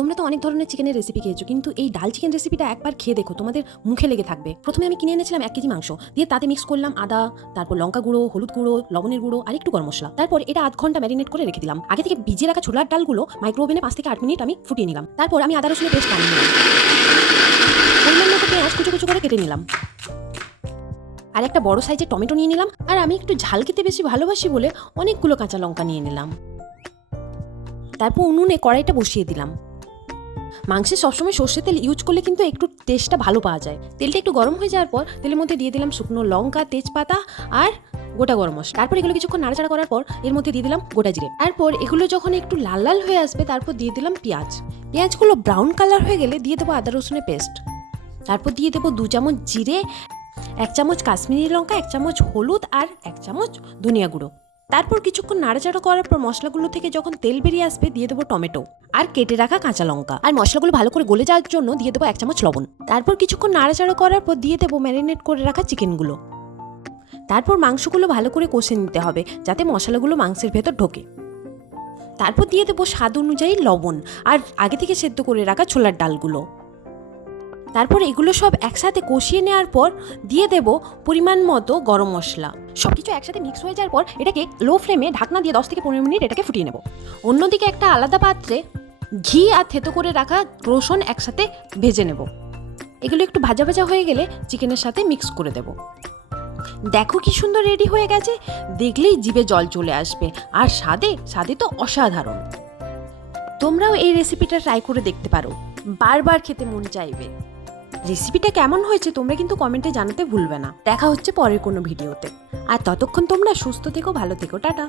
তোমরা তো অনেক ধরনের চিকেনের রেসিপি খেয়েছো, কিন্তু এই ডাল চিকেন রেসিপিটা একবার খেয়ে দেখো, তোমাদের মুখে লেগে থাকবে। প্রথমে আমি কিনে এনেছিলাম 1 কেজি মাংস, দিয়ে তাতে মিক্স করলাম আদা, তারপর লঙ্কা গুঁড়ো, হলুদ গুঁড়ো, লবণের গুঁড়ো আর একটু গরম মশলা। তারপর এটা আধ ঘন্টা ম্যারিনেট করে রেখে দিলাম। আগে থেকে ভিজিয়ে রাখা ছোলার ডালগুলো মাইক্রোওভেনে 5 থেকে 8 মিনিট আমি ফুটিয়ে নিলাম। তারপর আমি আদা রসুনের পেস্ট বানিয়ে নিলাম। পরিমাণ মতো পেঁয়াজ কুচো কুচো করে কেটে নিলাম। আর একটা বড় সাইজের টমেটো নিয়ে নিলাম। আর আমি একটু ঝাল খেতে বেশি ভালোবাসি বলে অনেকগুলো কাঁচা লঙ্কা নিয়ে নিলাম। তারপর উনুনে কড়াইটা বসিয়ে দিলাম। মাংসে সবসময় সর্ষের তেল ইউজ করলে কিন্তু একটু টেস্টটা ভালো পাওয়া যায়। তেলটা একটু গরম হয়ে যাওয়ার পর তেলের মধ্যে দিয়ে দিলাম শুকনো লঙ্কা, তেজপাতা আর গোটা গরম মশলা। তারপর এগুলো কিছুক্ষণ নাড়াচাড়া করার পর এর মধ্যে দিয়ে দিলাম গোটা জিরে। তারপর এগুলো যখন একটু লাল লাল হয়ে আসবে তারপর দিয়ে দিলাম পেঁয়াজ। পেঁয়াজগুলো ব্রাউন কালার হয়ে গেলে দিয়ে দেবো আদা রসুনের পেস্ট। তারপর দিয়ে দেবো 2 চামচ জিরে, 1 চামচ কাশ্মীরি লঙ্কা, 1 চামচ হলুদ আর 1 চামচ ধনিয়া গুঁড়ো। তারপর কিছুক্ষণ নাড়াচাড়া করার পর মশলাগুলো থেকে যখন তেল বেরিয়ে আসবে দিয়ে দেবো টমেটো আর কেটে রাখা কাঁচা লঙ্কা। আর মশলাগুলো ভালো করে গলে যাওয়ার জন্য দিয়ে দেবো 1 চামচ লবণ। তারপর কিছুক্ষণ নাড়াচাড়া করার পর দিয়ে দেবো ম্যারিনেট করে রাখা চিকেনগুলো। তারপর মাংসগুলো ভালো করে কষে নিতে হবে যাতে মশলাগুলো মাংসের ভেতর ঢোকে। তারপর দিয়ে দেবো স্বাদ অনুযায়ী লবণ আর আগে থেকে সেদ্ধ করে রাখা ছোলার ডালগুলো। তারপর এগুলো সব একসাথে কষিয়ে নেওয়ার পর দিয়ে দেব পরিমাণ মতো গরম মশলা। সবকিছু একসাথে মিক্স হয়ে যাওয়ার পর এটাকে লো ফ্লেমে ঢাকনা দিয়ে 10 থেকে 15 মিনিট এটাকে ফুটিয়ে নেব। অন্যদিকে একটা আলাদা পাত্রে ঘি আর থেতো করে রাখা রসুন একসাথে ভেজে নেব। এগুলো একটু ভাজা ভাজা হয়ে গেলে চিকেনের সাথে মিক্স করে দেব। দেখো কি সুন্দর রেডি হয়ে গেছে, দেখলেই জিভে জল চলে আসবে। আর স্বাদে তো অসাধারণ। তোমরাও এই রেসিপিটা ট্রাই করে দেখতে পারো, বারবার খেতে মন চাইবে। রেসিপিটা কেমন হয়েছে তোমরা কিন্তু কমেন্টে জানাতে ভুলবে না। দেখা হচ্ছে পরের কোনো ভিডিওতে। আর ততক্ষণ তোমরা সুস্থ থেকো, ভালো থেকো, টাটা।